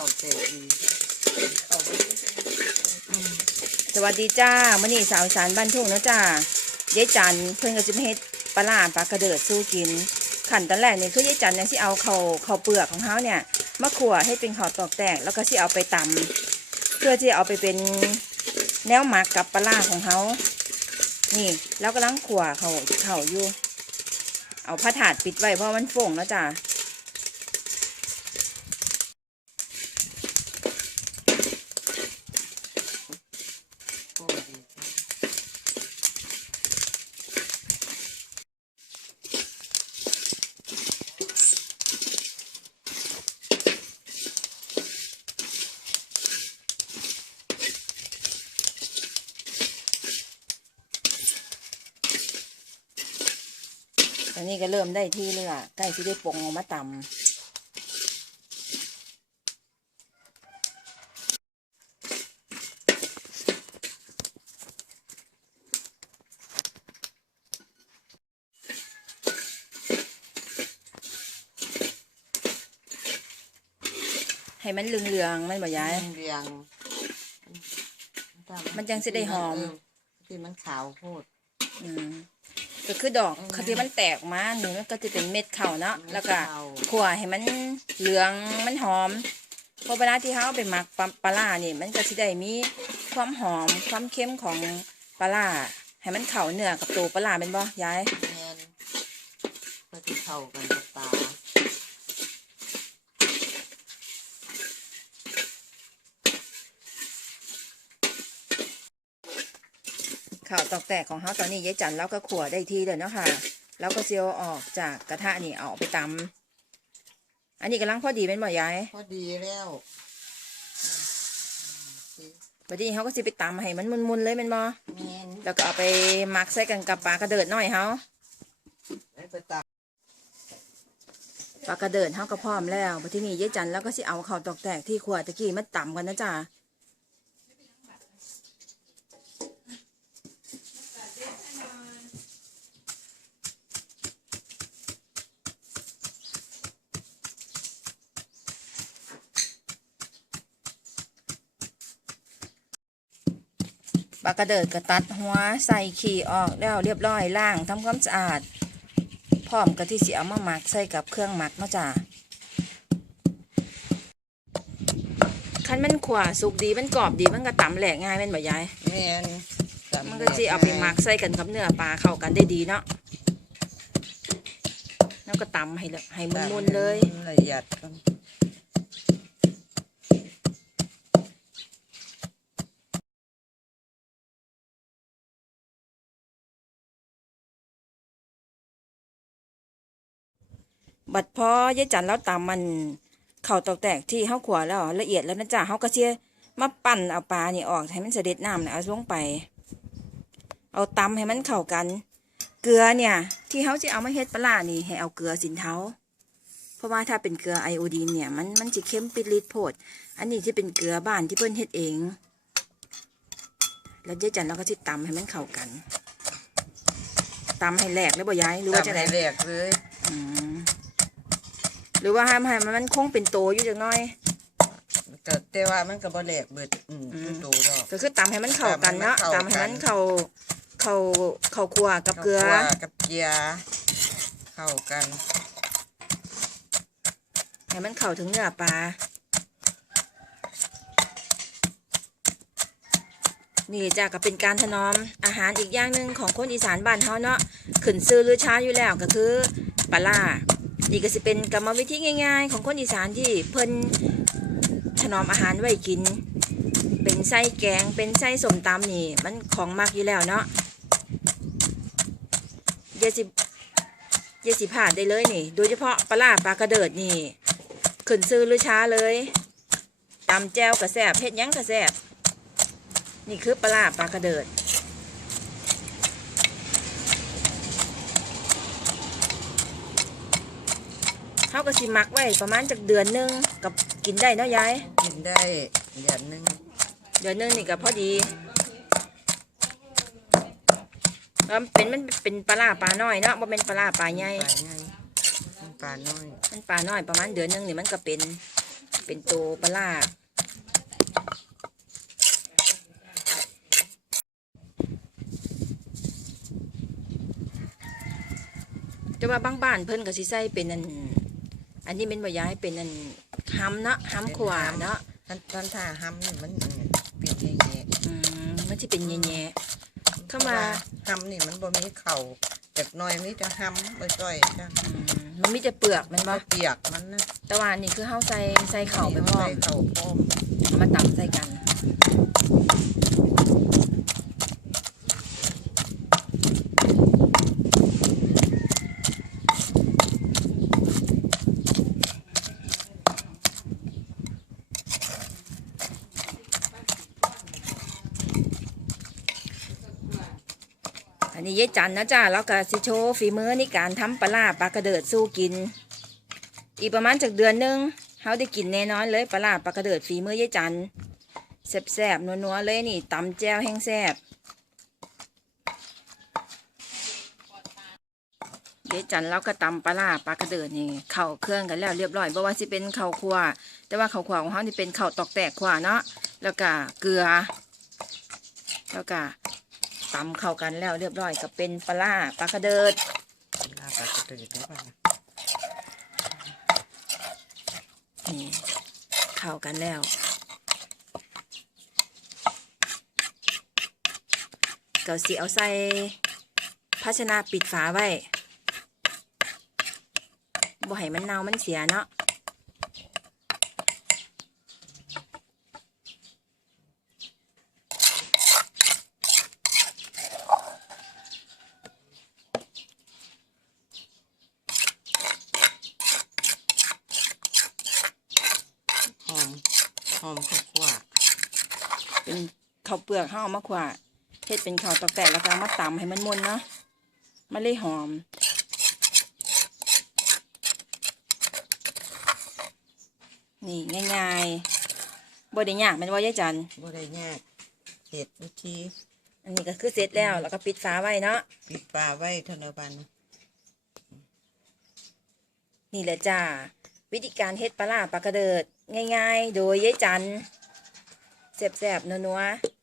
ข่าแตกดีเข้าไปสวัสดีจ้ามื่อนี้สาวสารบ้านทุ่งเนาะจ้ายายจันเพิ่อนก็จะมาเฮ็ดปลาร้าปลากระเดิดสู้กิน ขันตอนแรกนี่ยคือยายจันเนี่ยสิเอาเขาเขาเปลือกของเฮาเนี่ยมาขั่วให้เป็นข้าตอกแตกแล้วก็สิเอาไปตำเพื่อที่เอาไปเป็นแนวหมักกับปลาร้าของเฮานี่แล้วกำลังขั่วเขาเขาอยู่ เอาผ้าถาดปิดไว้เพราะมันฝงแล้วจ้า โอ้ดี ต อนนี้ก็เริ่มได้ที่เลยล่ะใกล้ที่ได้ปรุงออกมาตำให้มันเหลืองๆมันบ่ย้าย เรียงมันจังสิได้หอมเที่มันขาวโพด อืม ก็คือดอกอืมคือที่มันแตกมาหนูมันก็จะเป็นเม็ดเข่าเนาะแล้วก็ขาวขั่วให้มันเหลืองมันหอมเพอเวลาที่เขาเอาไปหมักปลาปลาร้านี่มันก็สิได้มีความหอมความเข้มของปลาร้าให้มันเข่าเนื้อกับตัวปลาร้าเป็นบ่ยายแมนเพื่อที่เข้ากันกับปลา ข่าวตอกแตกของเขาตอนนี้ยายจันแล้วก็ขั่วได้ที่เลยเนาะค่ะ แล้วก็เซียวออกจากกระทะนี่เอาไปตำอันนี้กำลังพอดีเป็นบ่ยายพอดีแล้วอืมวันนี้เขาก็สิไปตำให้มันมุนๆเลยเป็นบ่แมนแล้วก็เอาไปหมักใส่กันกับปลากระเดิดหน่อยเขาไอ้ไปตักปลากระเดิดเขาก็พร้อมแล้วพอที่นี่ยายจันแล้วก็สิเอาข้าวตอกแตกที่ขวดตะกี้มาตำกันนะจ๊ะ ปลากระเดิดก็ตัดหัวใส่ขี้ออกแล้วเรียบร้อยล้างทำความสะอาด พร้อมกับที่สิเอามาหมักใส่กับเครื่องหมักเนาะจ้ะคันมันขวาสุกดีมันกรอบดีมันก็ตำแหลกง่ายแม่นบ่ยายแมนจำมันก็สิเอาไปหมักใส่กันกับเนื้อปลาเข้ากันได้ดีเนาะแล้วก็ตำให้ละให้มุนๆเลยละเอียด บัดพอยายจันแล้วตำมันเข่าตอกแตกที่เฮาขวแล้วละเอียดแล้วนะจ๊ะเฮาก็เชียมาปั่นเอาปลานี่ออกให้มันเสด็จน้ำนะเอาลงไป เอาตำให้มันเข้ากัน เกลือเนี่ย ที่เฮาจะเอามาเฮ็ดปลาร้านี่ให้เอาเกลือสินเทาเพราะว่าถ้าเป็นเกลือไอโอดีนเนี่ยมันมันจะเข้มปิดลิดโพด อันนี้จะเป็นเกลือบ้านที่เพิ่นเฮ็ดเอง แล้วเจ๊จันเราก็สิตำให้มันเข้ากันตำให้แหลกเลยบ่ยายหรือว่าจะไหนตำให้แหลกเลยอืม หรือว่าให้ให้มันคงเป็นโตอยู่จังน้อยแต่แต่ว่ามันก็บ่แหลกเบิดอืมอืมคือดูดอกก็คือตำให้มันเข้ากันเนาะตำตำให้ให้มัมันนเข้าเข้าเข้าเข้าครัวกับเกลือ ข้าวคั่วกับเกลือเข้ากันให้มันเข้าถึงเนื้อปลา นี่จ้ะก็เป็นการถนอมอาหารอีกอย่างหนึ่งของคนอีสานบ้านเฮาเนาะขึ้นซื้อหรือช้าอยู่แล้วก็คือปลาล่า นี่ก็สิเป็นกรรมวิธีง่าย ๆ ของคนอีสานที่เพิ่นถนอมอาหารไว้กิน เป็นไส้แกง เป็นไส้สมตำนี่ มันของมากอยู่แล้วเนาะเยสิเยสิผ่านได้เลยนี่ โดยเฉพาะปลาล่าปลากระเดิดนี่ขึ้นซื้อหรือช้าเลยตำแจวกระแสบเพ็ดยังกระแสบนี่คือปลาร้าปลากระเดิด เขาก็สิมักไว้ประมาณจากเดือนหนึงกับกินได้เนาะยาย กินได้เดือนหนึงเดือนหนึงนี่ก็พอดีแล้วเป็นมันเป็นปลาร้าปลาน้อยเนาะบ่เป็นปลาร้าปลาใหญ่ ปลาใหญ่ปลาน้อยมันปลาน้อยประมาณเดือนหนึงนี่มันก็เป็น เป็นตัวปลาร้าแต่ว่าบางบ้านเพิ่นก็สิใส่เป็นอัน อันนี้เป็นบ่ย้ายเป็นอันห้ำเนาะห้ำขวาเนาะท่านท่านท่าห้ำนี่มันอืมเปลี่ยนอย่างเงี้ยอืมมันสิเป็นแย่ๆเข้ามาห้ำนี่มันบ่มีเข่าจากหน้อยมีแต่ห้ำบ่จ้อยจ้ะอืมมันมีแต่เปลือกแมันบ่เปียกมันนะแต่ว่าอันนี่คือเฮาใส่ใส่เข่าไปพร้อใส่มเข่าพร้อมเอามาตำใส่กัน อันนี้ยายจันนะจ้าแล้วก็สิโชว์ฝีมือในการทำปลาร้าปลากระเดิดสู้กิน อีกประมาณจากเดือนหนึงเขาได้กินแน่นอนเลยปลาร้าปลากระเดิดฝีมือยายจันแซ่บๆนัวๆเลยนี่ตำแจ่วแห้งแซ่บยายจันเราก็ตำปลาร้าปลากระเดิดนี่เข่าเครื่องกันแล้วเรียบร้อยเพราะว่าสิเป็นเข่าวคั่วแต่ว่าเข่าวคั่วของเขานี่เป็นเข่าตอกแตกคั่วเนาะแล้วก็เกลือ แล้วก็ ตำเข้ากันแล้วเรียบร้อยก็เป็นปลาร้าปลากระเดิดลาปลากระตือได้ป่ะนี่เข้ากันแล้วก็สิเอาใส่ภาชนะปิดฝาไว้บ่ให้มันเน่ามันเสียเนาะ หอม หอมข้าวคั่วเป็นข้าวเปลือกเฮาเอามาขวาเฮ็ดเป็นข้าวตอกแตกแล้วก็เอามาตำให้มันมนเนาะมันเลยหอมนี่ง่ายๆบ่ได้ยากแม่นว่ายายจันบ่ได้ยากเห็ดวิธีอันนี้ก็คือเสร็จแล้วแล้วก็ปิดฝาไว้เนาะปิดปลาไว้เทานบันนี่แหละจ้าวิธีการเฮ็ดปลาร้าปลากระเดิด ง่ายๆ โดยยายจันแสบๆนัวๆ